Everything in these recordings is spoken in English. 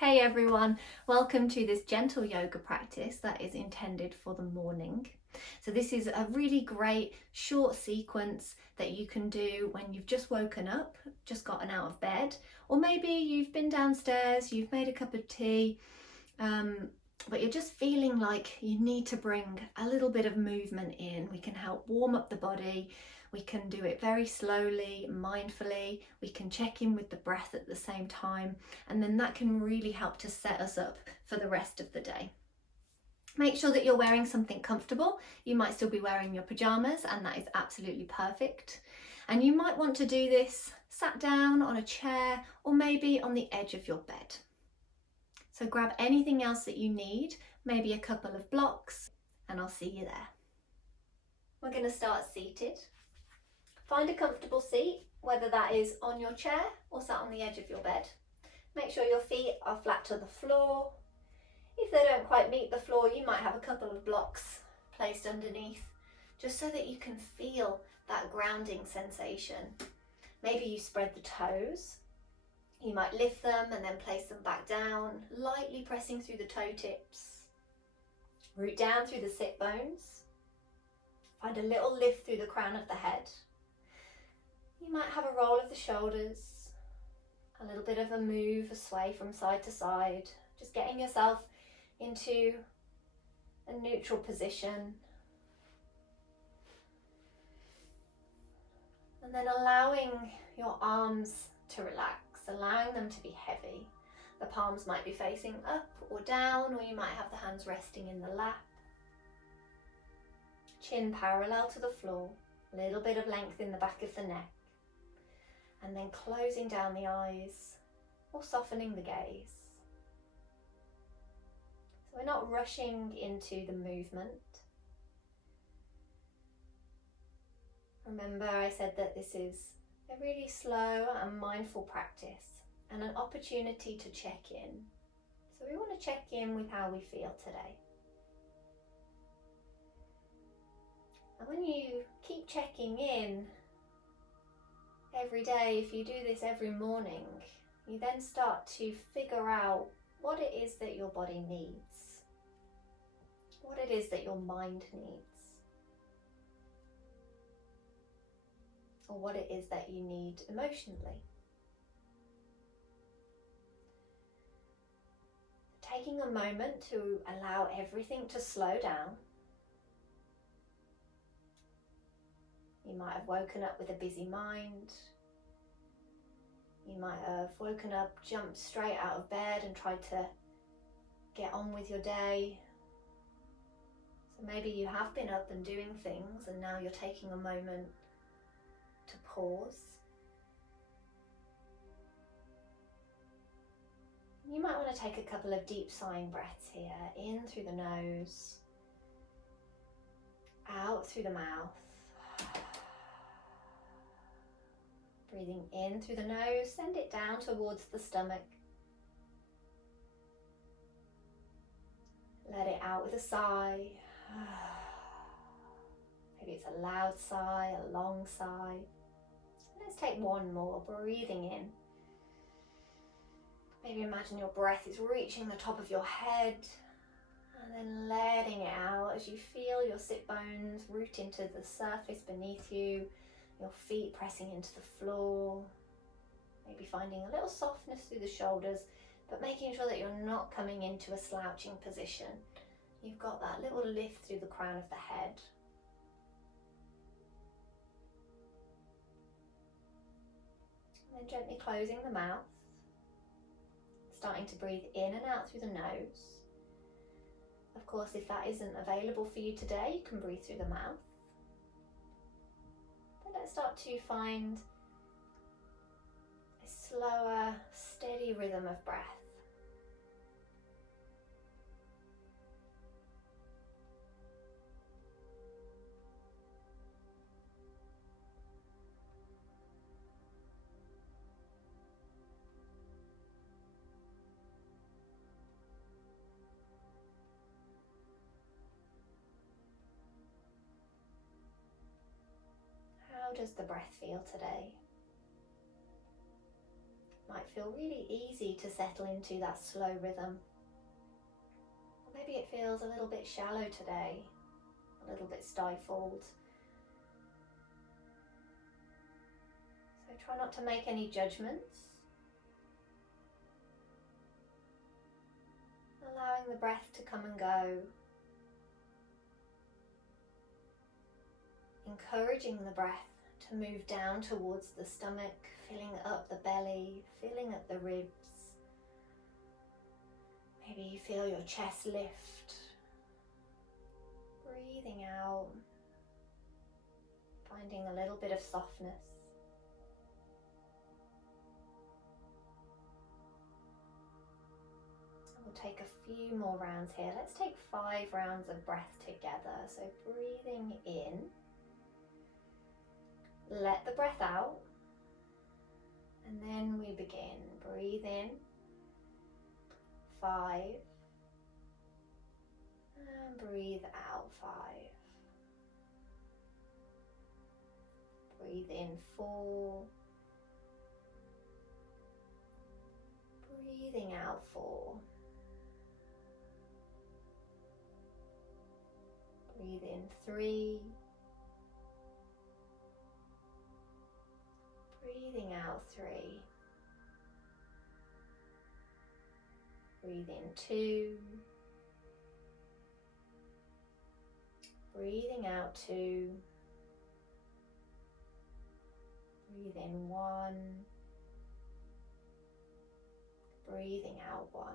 Hey everyone, welcome to this gentle yoga practice that is intended for the morning. So this is a really great short sequence that you can do when you've just woken up, just gotten out of bed, or maybe you've been downstairs, you've made a cup of tea, but you're just feeling like you need to bring a little bit of movement in. We can help warm up the body. We can do it very slowly, mindfully. We can check in with the breath at the same time, and then that can really help to set us up for the rest of the day. Make sure that you're wearing something comfortable. You might still be wearing your pajamas, and that is absolutely perfect. And you might want to do this sat down on a chair or maybe on the edge of your bed. So grab anything else that you need, maybe a couple of blocks, and I'll see you there. We're going to start seated. Find a comfortable seat, whether that is on your chair or sat on the edge of your bed. Make sure your feet are flat to the floor. If they don't quite meet the floor, you might have a couple of blocks placed underneath, just so that you can feel that grounding sensation. Maybe you spread the toes. You might lift them and then place them back down, lightly pressing through the toe tips. Root down through the sit bones. Find a little lift through the crown of the head. You might have a roll of the shoulders, a little bit of a move, a sway from side to side, just getting yourself into a neutral position. And then allowing your arms to relax, allowing them to be heavy. The palms might be facing up or down, or you might have the hands resting in the lap. Chin parallel to the floor, a little bit of length in the back of the neck. And then closing down the eyes or softening the gaze. So we're not rushing into the movement. Remember, I said that this is a really slow and mindful practice and an opportunity to check in. So we want to check in with how we feel today. And when you keep checking in every day, if you do this every morning, you then start to figure out what it is that your body needs, what it is that your mind needs, or what it is that you need emotionally. Taking a moment to allow everything to slow down. You might have woken up with a busy mind. You might have woken up, jumped straight out of bed and tried to get on with your day. So maybe you have been up and doing things and now you're taking a moment to pause. You might want to take a couple of deep sighing breaths here, in through the nose, out through the mouth. Breathing in through the nose, send it down towards the stomach. Let it out with a sigh. Maybe it's a loud sigh, a long sigh. Let's take one more, breathing in. Maybe imagine your breath is reaching the top of your head and then letting it out as you feel your sit bones root into the surface beneath you, your feet pressing into the floor, maybe finding a little softness through the shoulders, but making sure that you're not coming into a slouching position. You've got that little lift through the crown of the head. And then gently closing the mouth, starting to breathe in and out through the nose. Of course, if that isn't available for you today, you can breathe through the mouth. But let's start to find a slower, steady rhythm of breath. How does the breath feel today? Might feel really easy to settle into that slow rhythm. Or maybe it feels a little bit shallow today, a little bit stifled. So try not to make any judgments. Allowing the breath to come and go. Encouraging the breath to move down towards the stomach, filling up the belly, filling up the ribs. Maybe you feel your chest lift. Breathing out, finding a little bit of softness. We'll take a few more rounds here. Let's take 5 rounds of breath together. So breathing in. Let the breath out, and then we begin. Breathe in, 5, and breathe out, 5. Breathe in, 4. Breathing out, 4. Breathe in, 3. Breathing out, 3. Breathe in, 2. Breathing out, 2. Breathe in, 1. Breathing out, 1.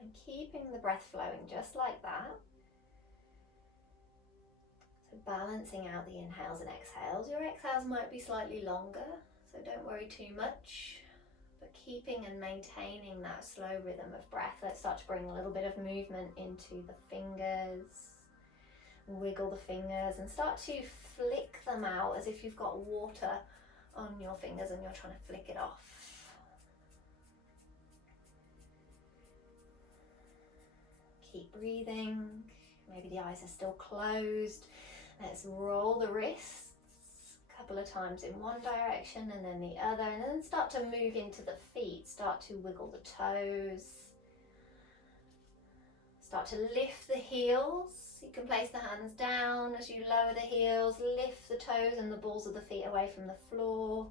And keeping the breath flowing just like that. So balancing out the inhales and exhales. Your exhales might be slightly longer, so don't worry too much. But keeping and maintaining that slow rhythm of breath. Let's start to bring a little bit of movement into the fingers. Wiggle the fingers and start to flick them out as if you've got water on your fingers and you're trying to flick it off. Keep breathing. Maybe the eyes are still closed. Let's roll the wrists a couple of times in one direction and then the other, and then start to move into the feet. Start to wiggle the toes. Start to lift the heels. You can place the hands down as you lower the heels. Lift the toes and the balls of the feet away from the floor.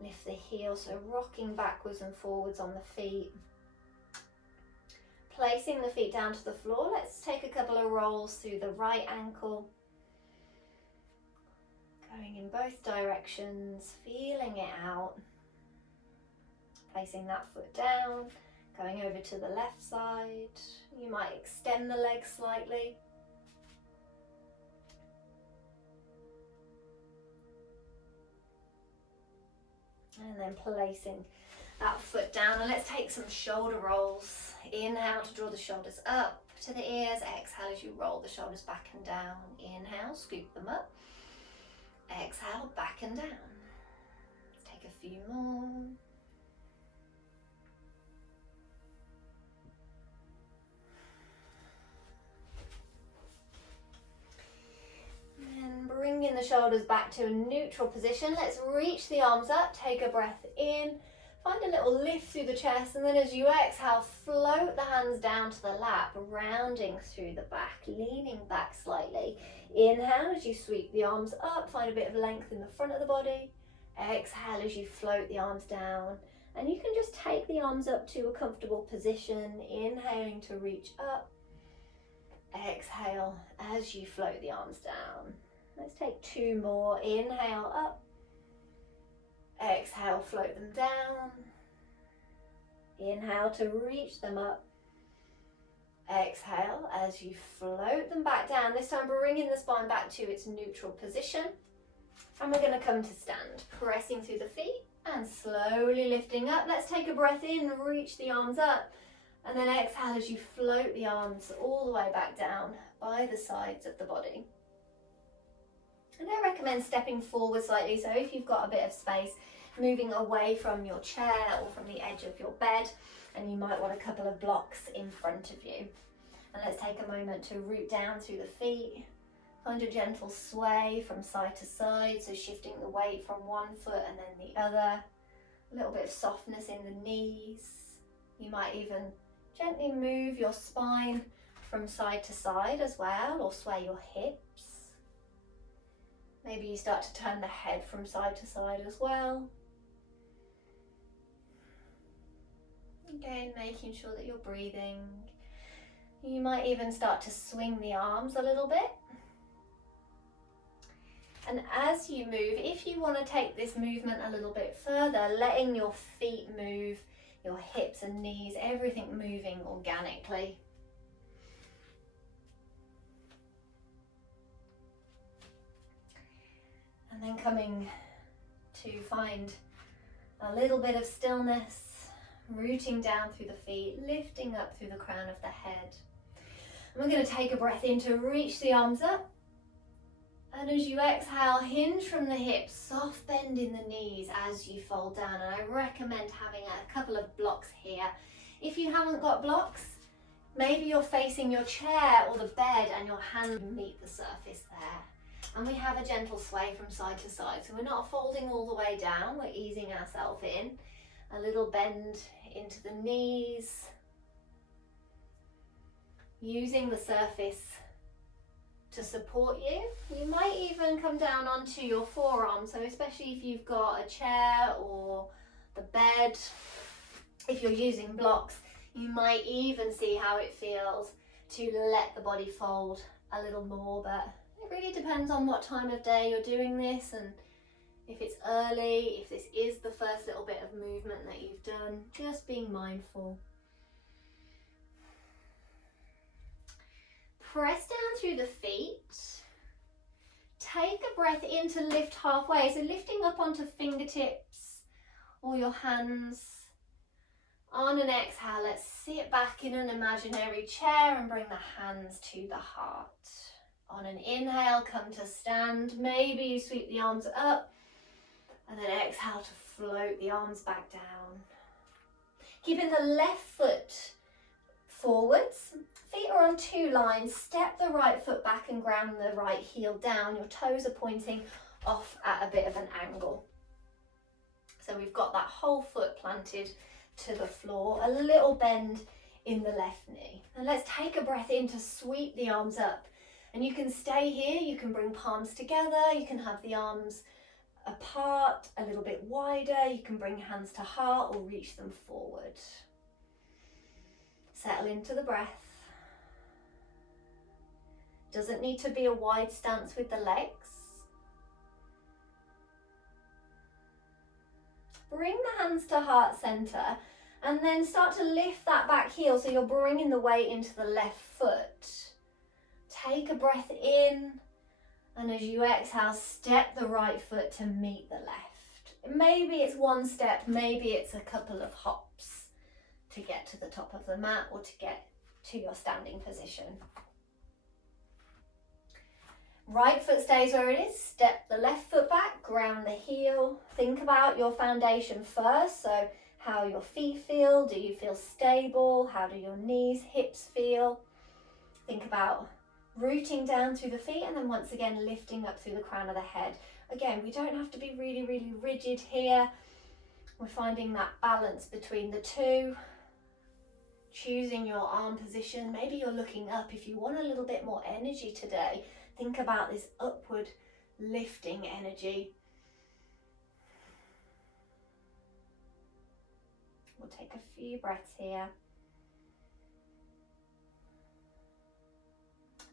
Lift the heels, so rocking backwards and forwards on the feet. Placing the feet down to the floor, let's take a couple of rolls through the right ankle. Going in both directions, feeling it out. Placing that foot down, going over to the left side. You might extend the legs slightly. And then placing that foot down, and let's take some shoulder rolls. Inhale to draw the shoulders up to the ears. Exhale as you roll the shoulders back and down. Inhale, scoop them up. Exhale, back and down. Let's take a few more. And bringing the shoulders back to a neutral position. Let's reach the arms up. Take a breath in. Find a little lift through the chest, and then as you exhale, float the hands down to the lap, rounding through the back, leaning back slightly. Inhale as you sweep the arms up, find a bit of length in the front of the body. Exhale as you float the arms down, and you can just take the arms up to a comfortable position, inhaling to reach up. Exhale as you float the arms down. Let's take 2 more. Inhale up. Exhale, float them down. Inhale to reach them up. Exhale as you float them back down. This time bringing the spine back to its neutral position. And we're going to come to stand, pressing through the feet and slowly lifting up. Let's take a breath in, reach the arms up. And then exhale as you float the arms all the way back down by the sides of the body. And I recommend stepping forward slightly, so if you've got a bit of space, moving away from your chair or from the edge of your bed, and you might want a couple of blocks in front of you. And let's take a moment to root down through the feet, Find a gentle sway from side to side, so shifting the weight from one foot and then the other. A little bit of softness in the knees. You might even gently move your spine from side to side as well, or sway your hips. Maybe you start to turn the head from side to side as well. Again, making sure that you're breathing. You might even start to swing the arms a little bit. And as you move, if you want to take this movement a little bit further, letting your feet move, your hips and knees, everything moving organically. And then coming to find a little bit of stillness, rooting down through the feet, lifting up through the crown of the head. And we're going to take a breath in to reach the arms up. And as you exhale, hinge from the hips, soft bend in the knees as you fold down. And I recommend having a couple of blocks here. If you haven't got blocks, maybe you're facing your chair or the bed and your hands meet the surface there. And we have a gentle sway from side to side. So we're not folding all the way down, we're easing ourselves in. A little bend into the knees. Using the surface to support you. You might even come down onto your forearms, so especially if you've got a chair or the bed, if you're using blocks, you might even see how it feels to let the body fold a little more, but it really depends on what time of day you're doing this, and if it's early, if this is the first little bit of movement that you've done, just being mindful. Press down through the feet. Take a breath in to lift halfway. So lifting up onto fingertips or your hands. On an exhale, let's sit back in an imaginary chair and bring the hands to the heart. On an inhale, come to stand. Maybe you sweep the arms up and then exhale to float the arms back down. Keeping the left foot forwards. Feet are on two lines. Step the right foot back and ground the right heel down. Your toes are pointing off at a bit of an angle. So we've got that whole foot planted to the floor. A little bend in the left knee. And let's take a breath in to sweep the arms up. And you can stay here. You can bring palms together. You can have the arms apart, a little bit wider. You can bring hands to heart or reach them forward. Settle into the breath. Doesn't need to be a wide stance with the legs. Bring the hands to heart center and then start to lift that back heel so you're bringing the weight into the left foot. Take a breath in, and as you exhale, step the right foot to meet the left. Maybe it's one step, maybe it's a couple of hops to get to the top of the mat or to get to your standing position. Right foot stays where it is. Step the left foot back, ground the heel. Think about your foundation first. So how your feet feel. Do you feel stable? How do your knees, hips feel? Think about rooting down through the feet and then once again lifting up through the crown of the head. Again, we don't have to be really, really rigid here. We're finding that balance between the two. Choosing your arm position. Maybe you're looking up. If you want a little bit more energy today, think about this upward lifting energy. We'll take a few breaths here.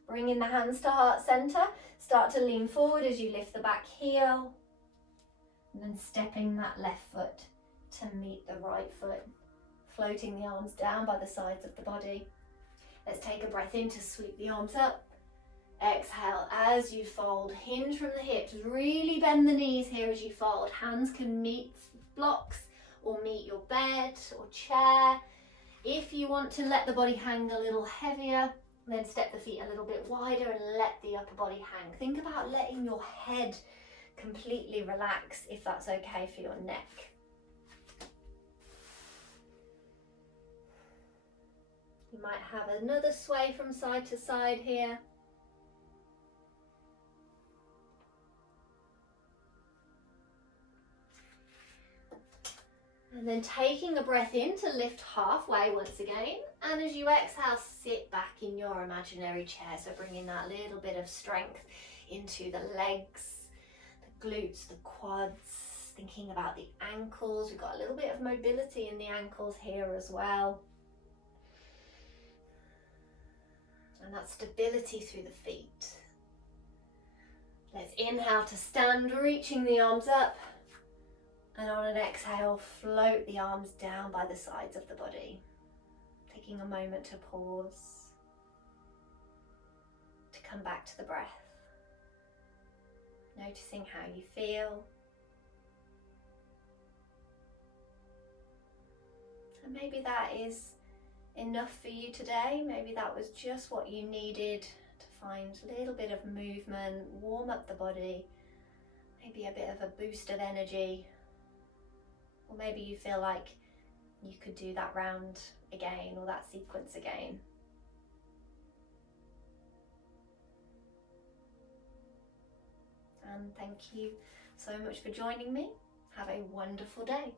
Bringing the hands to heart center. Start to lean forward as you lift the back heel. And then stepping that left foot to meet the right foot. Floating the arms down by the sides of the body. Let's take a breath in to sweep the arms up. Exhale as you fold, hinge from the hips, really bend the knees here as you fold. Hands can meet blocks or meet your bed or chair. If you want to let the body hang a little heavier, then step the feet a little bit wider and let the upper body hang. Think about letting your head completely relax if that's okay for your neck. You might have another sway from side to side here. And then taking a breath in to lift halfway once again. And as you exhale, sit back in your imaginary chair. So bringing that little bit of strength into the legs, the glutes, the quads, thinking about the ankles. We've got a little bit of mobility in the ankles here as well. And that stability through the feet. Let's inhale to stand, reaching the arms up. And on an exhale, float the arms down by the sides of the body. Taking a moment to pause, to come back to the breath. Noticing how you feel. And maybe that is enough for you today. Maybe that was just what you needed to find a little bit of movement, warm up the body, maybe a bit of a boost of energy. Or maybe you feel like you could do that round again or that sequence again. And thank you so much for joining me. Have a wonderful day.